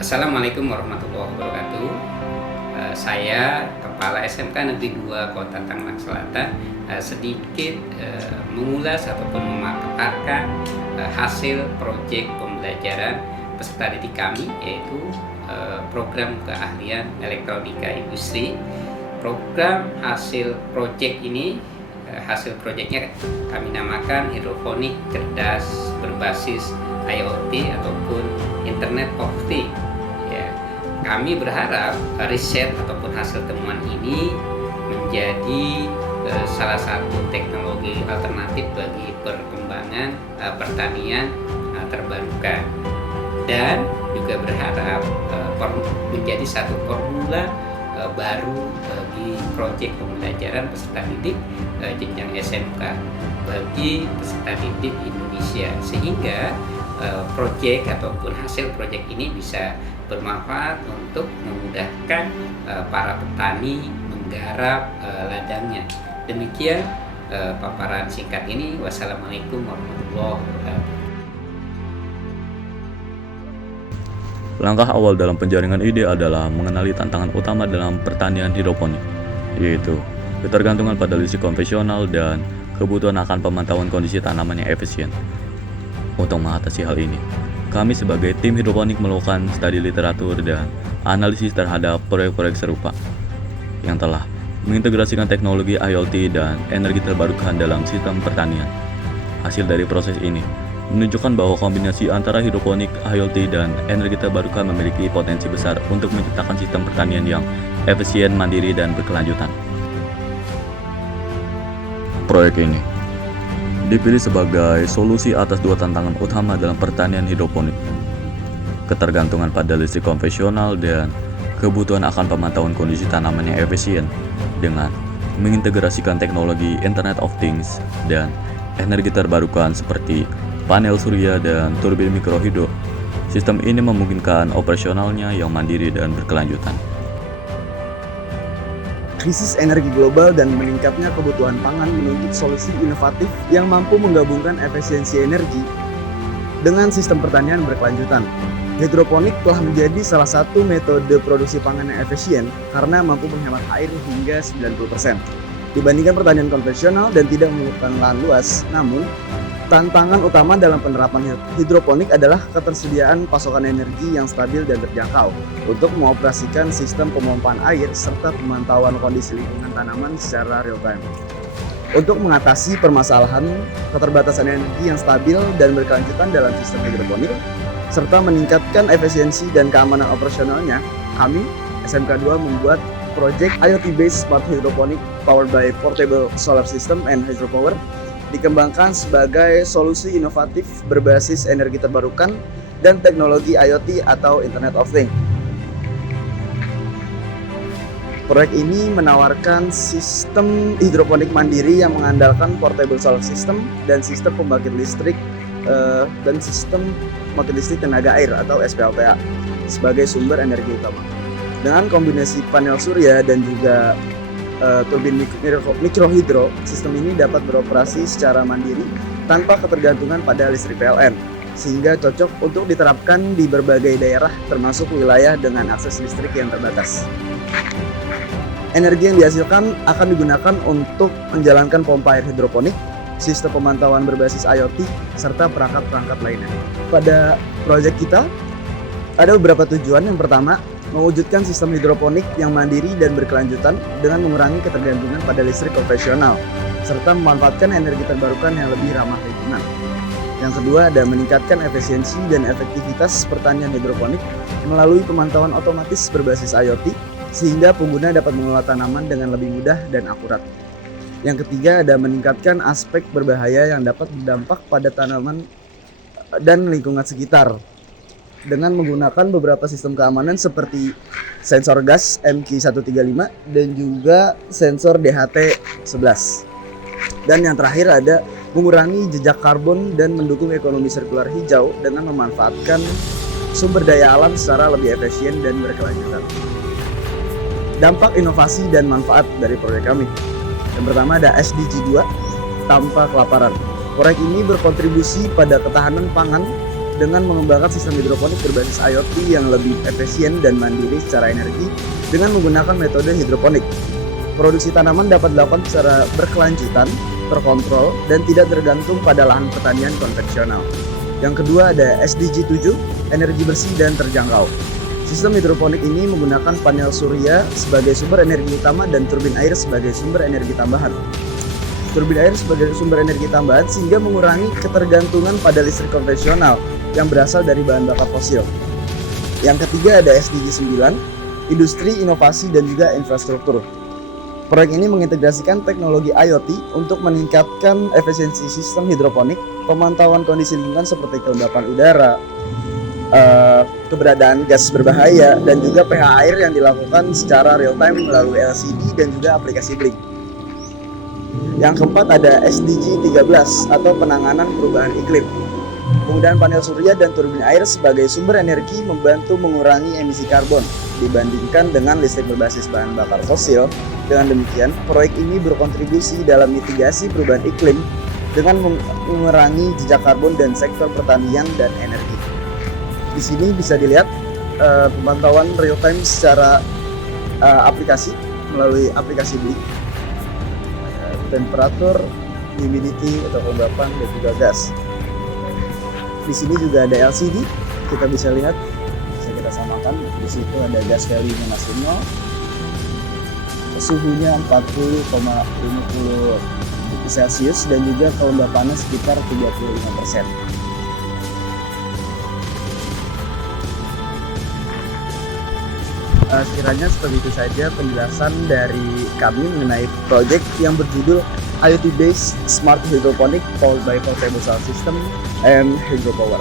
Assalamualaikum warahmatullahi wabarakatuh. Saya Kepala SMK Negeri 2 Kota Tangerang Selatan sedikit mengulas ataupun memaparkan hasil proyek pembelajaran peserta didik kami, yaitu program keahlian elektronika industri. Program hasil proyek ini, hasil proyeknya kami namakan hidroponik cerdas berbasis IoT ataupun Internet of Things. Kami berharap riset ataupun hasil temuan ini menjadi salah satu teknologi alternatif bagi perkembangan pertanian terbarukan, dan juga berharap menjadi satu formula baru bagi proyek pembelajaran peserta didik jenjang SMK bagi peserta didik Indonesia, sehingga proyek ataupun hasil proyek ini bisa bermanfaat untuk memudahkan para petani menggarap ladangnya. Demikian paparan singkat ini. Wassalamualaikum warahmatullahi wabarakatuh. Langkah awal dalam penjaringan ide adalah mengenali tantangan utama dalam pertanian hidroponik, yaitu ketergantungan pada listrik konvensional dan kebutuhan akan pemantauan kondisi tanaman yang efisien. Untuk mengatasi hal ini, kami sebagai tim hidroponik melakukan studi literatur dan analisis terhadap proyek-proyek serupa yang telah mengintegrasikan teknologi IoT dan energi terbarukan dalam sistem pertanian. Hasil dari proses ini menunjukkan bahwa kombinasi antara hidroponik, IoT, dan energi terbarukan memiliki potensi besar untuk menciptakan sistem pertanian yang efisien, mandiri, dan berkelanjutan. Proyek ini dipilih sebagai solusi atas dua tantangan utama dalam pertanian hidroponik: ketergantungan pada listrik konvensional dan kebutuhan akan pemantauan kondisi tanaman yang efisien. Dengan mengintegrasikan teknologi Internet of Things dan energi terbarukan seperti panel surya dan turbin mikrohidro, sistem ini memungkinkan operasionalnya yang mandiri dan berkelanjutan. Krisis energi global dan meningkatnya kebutuhan pangan menuntut solusi inovatif yang mampu menggabungkan efisiensi energi dengan sistem pertanian berkelanjutan. Hidroponik telah menjadi salah satu metode produksi pangan yang efisien karena mampu menghemat air hingga 90% dibandingkan pertanian konvensional dan tidak memerlukan lahan luas. Namun, tantangan utama dalam penerapan hidroponik adalah ketersediaan pasokan energi yang stabil dan terjangkau untuk mengoperasikan sistem pemompaan air serta pemantauan kondisi lingkungan tanaman secara real time. Untuk mengatasi permasalahan keterbatasan energi yang stabil dan berkelanjutan dalam sistem hidroponik serta meningkatkan efisiensi dan keamanan operasionalnya, kami SMK 2 membuat proyek IoT-based Smart Hydroponic powered by Portable Solar System and Hydropower, dikembangkan sebagai solusi inovatif berbasis energi terbarukan dan teknologi IoT atau Internet of Things. Proyek ini menawarkan sistem hidroponik mandiri yang mengandalkan portable solar system dan sistem pembangkit listrik tenaga air atau SPLTA sebagai sumber energi utama. Dengan kombinasi panel surya dan juga turbin mikrohidro, sistem ini dapat beroperasi secara mandiri tanpa ketergantungan pada listrik PLN, sehingga cocok untuk diterapkan di berbagai daerah termasuk wilayah dengan akses listrik yang terbatas. Energi yang dihasilkan akan digunakan untuk menjalankan pompa air hidroponik, sistem pemantauan berbasis IoT, serta perangkat-perangkat lainnya. Pada proyek kita ada beberapa tujuan. Yang pertama, mewujudkan sistem hidroponik yang mandiri dan berkelanjutan dengan mengurangi ketergantungan pada listrik konvensional, serta memanfaatkan energi terbarukan yang lebih ramah lingkungan. Yang kedua, ada meningkatkan efisiensi dan efektivitas pertanian hidroponik melalui pemantauan otomatis berbasis IoT, sehingga pengguna dapat mengelola tanaman dengan lebih mudah dan akurat. Yang ketiga, ada meningkatkan aspek berbahaya yang dapat berdampak pada tanaman dan lingkungan sekitar, dengan menggunakan beberapa sistem keamanan seperti sensor gas MQ135 dan juga sensor DHT11. Dan yang terakhir ada mengurangi jejak karbon dan mendukung ekonomi sirkular hijau dengan memanfaatkan sumber daya alam secara lebih efisien dan berkelanjutan. Dampak inovasi dan manfaat dari proyek kami. Yang pertama ada SDG 2, tanpa kelaparan. Proyek ini berkontribusi pada ketahanan pangan dengan mengembangkan sistem hidroponik berbasis IoT yang lebih efisien dan mandiri secara energi dengan menggunakan metode hidroponik. Produksi tanaman dapat dilakukan secara berkelanjutan, terkontrol, dan tidak tergantung pada lahan pertanian konvensional. Yang kedua ada SDG 7, energi bersih dan terjangkau. Sistem hidroponik ini menggunakan panel surya sebagai sumber energi utama dan turbin air sebagai sumber energi tambahan. Turbin air sebagai sumber energi tambahan sehingga mengurangi ketergantungan pada listrik konvensional yang berasal dari bahan bakar fosil. Yang ketiga ada SDG 9, industri, inovasi, dan juga infrastruktur. Proyek ini mengintegrasikan teknologi IoT untuk meningkatkan efisiensi sistem hidroponik, pemantauan kondisi lingkungan seperti kelembapan udara, keberadaan gas berbahaya, dan juga pH air yang dilakukan secara real time melalui LCD dan juga aplikasi Blink. Yang keempat ada SDG 13 atau penanganan perubahan iklim. Penggunaan panel surya dan turbin air sebagai sumber energi membantu mengurangi emisi karbon dibandingkan dengan listrik berbasis bahan bakar fosil. Dengan demikian, proyek ini berkontribusi dalam mitigasi perubahan iklim dengan mengurangi jejak karbon dan sektor pertanian dan energi. Di sini bisa dilihat pemantauan real time secara aplikasi melalui aplikasi Blink. Temperatur, humidity atau kelembapan dan juga gas. Di sini juga ada LCD, kita bisa lihat, bisa kita samakan. Di situ ada gas value-nya masih 0, suhunya 40,50 Celcius dan juga kelembapannya sekitar 35%. Sekiranya seperti itu saja penjelasan dari kami mengenai proyek yang berjudul IoT Based Smart Hydroponic Powered by Portable Solar System and Hydropower.